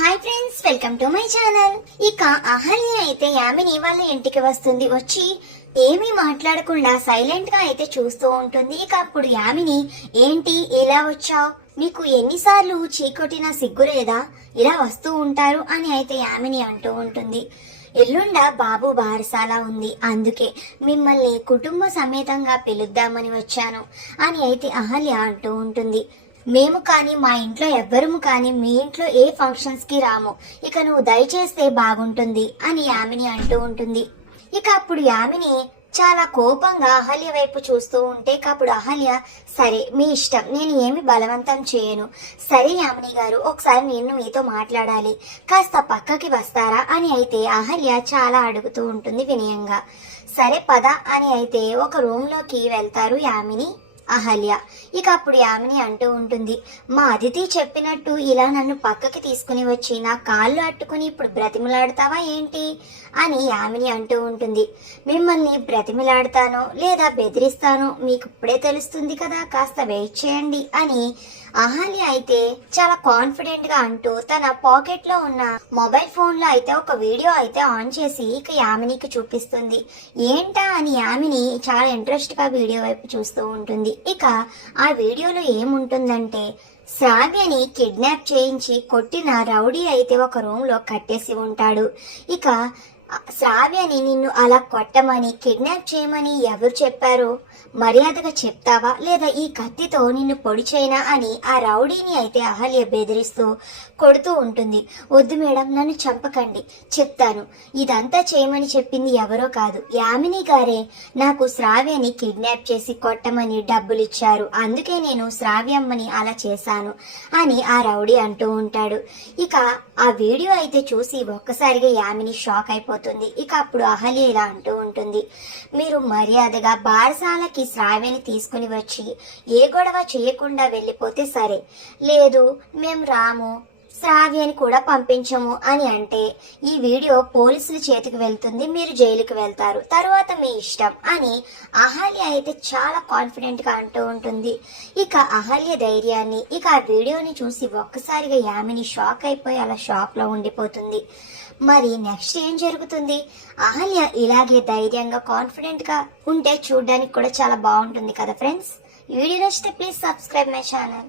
Hi friends, welcome to my channel. ఇక అహల్య అయితే యామిని వాళ్ళ ఇంటికి వస్తుంది. వచ్చి ఏమీ మాట్లాడకుండా సైలెంట్ గా అయితే చూస్తూ ఉంటుంది. ఇక అప్పుడు యామిని, ఏంటి ఇలా వచ్చావు, మీకు ఎన్నిసార్లు చీకొట్టినా సిగ్గు లేదా, ఇలా వస్తూ ఉంటారు అని అయితే యామిని అంటూ ఉంటుంది. ఎల్లుండ బాబు బారసాల ఉంది, అందుకే మిమ్మల్ని కుటుంబ సమేతంగా పిలుద్దామని వచ్చాను అని అయితే అహల్య అంటూ ఉంటుంది. మేము కానీ మా ఇంట్లో ఎవ్వరము కానీ మీ ఇంట్లో ఏ ఫంక్షన్స్ కి రాము, ఇక నువ్వు దయచేస్తే బాగుంటుంది అని యామిని అంటూ ఉంటుంది. ఇక అప్పుడు యామిని చాలా కోపంగా అహల్య వైపు చూస్తూ ఉంటే అప్పుడు అహల్య, సరే మీ ఇష్టం, నేను ఏమి బలవంతం చేయను. సరే యామిని గారు, ఒకసారి నేను మీతో మాట్లాడాలి, కాస్త పక్కకి వస్తారా అని అయితే అహల్య చాలా అడుగుతూ ఉంటుంది వినయంగా. సరే పద అని అయితే ఒక రూమ్ లోకి వెళ్తారు యామిని అహల్య. ఇక అప్పుడు యామిని అంటూ ఉంటుంది, మా అదితి చెప్పినట్టు ఇలా నన్ను పక్కకి తీసుకుని వచ్చి నా కాళ్ళు అట్టుకుని ఇప్పుడు బ్రతిమలాడతావా ఏంటి అని యామిని అంటూ ఉంటుంది. మిమ్మల్ని బ్రతిమలాడతానో లేదా బెదిరిస్తానో మీకు ఇప్పుడే తెలుస్తుంది కదా, కాస్త వెయిట్ చేయండి అని అహల్య అయితే చాలా కాన్ఫిడెంట్ గా అంటూ తన పాకెట్ లో ఉన్న మొబైల్ ఫోన్ లో అయితే ఒక వీడియో అయితే ఆన్ చేసి ఇక యామినికి చూపిస్తుంది. ఏంటా అని యామిని చాలా ఇంట్రెస్ట్ గా వీడియో వైపు చూస్తూ ఉంటుంది. ఇక ఆ వీడియోలో ఏముంటుందంటే, శ్రావ్యని కిడ్నాప్ చేయించి కొట్టిన రౌడీ అయితే ఒక రూమ్ లో కట్టేసి ఉంటాడు. ఇక శ్రావ్యని నిన్ను అలా కొట్టమని కిడ్నాప్ చేయమని ఎవరు చెప్పారో మర్యాదగా చెప్తావా, లేదా ఈ కత్తితో నిన్ను పొడి చేయనా అని ఆ రౌడీని అయితే అహల్య బెదిరిస్తూ కొడుతూ ఉంటుంది. వద్దు మేడం, నన్ను చంపకండి, చెప్తాను, ఇదంతా చేయమని చెప్పింది ఎవరో కాదు, యామిని గారే నాకు శ్రావ్యని కిడ్నాప్ చేసి కొట్టమని డబ్బులు ఇచ్చారు, అందుకే నేను శ్రావ్యమ్మని అలా చేశాను అని ఆ రౌడీ అంటూ ఉంటాడు. ఇక ఆ వీడియో అయితే చూసి ఒక్కసారిగా యామిని షాక్ అయిపోతుంది. ఇక అప్పుడు అహల్య ఇలా అంటూ ఉంటుంది, మీరు మర్యాదగా బారసాలకి శ్రావ్యని తీసుకుని వచ్చి ఏ గొడవ చేయకుండా వెళ్ళిపోతే సరే, లేదు మేము రాము, శ్రావ్యని కూడా పంపించము అని అంటే ఈ వీడియో పోలీసుల చేతికి వెళ్తుంది, మీరు జైలుకి వెళ్తారు, తర్వాత మీ ఇష్టం అని అహల్య అయితే చాలా కాన్ఫిడెంట్ గా అంటూ ఉంటుంది. ఇక అహల్య ధైర్యాన్ని ఇక ఆ వీడియోని చూసి ఒక్కసారిగా యామిని షాక్ అయిపోయి అలా షాక్ లో ఉండిపోతుంది. మరి నెక్స్ట్ ఏం జరుగుతుంది? అహల్య ఇలాగే ధైర్యంగా కాన్ఫిడెంట్ గా ఉంటే చూడడానికి కూడా చాలా బాగుంటుంది కదా ఫ్రెండ్స్. ఈ వీడియో నచ్చితే ప్లీజ్ సబ్స్క్రైబ్ మై ఛానల్.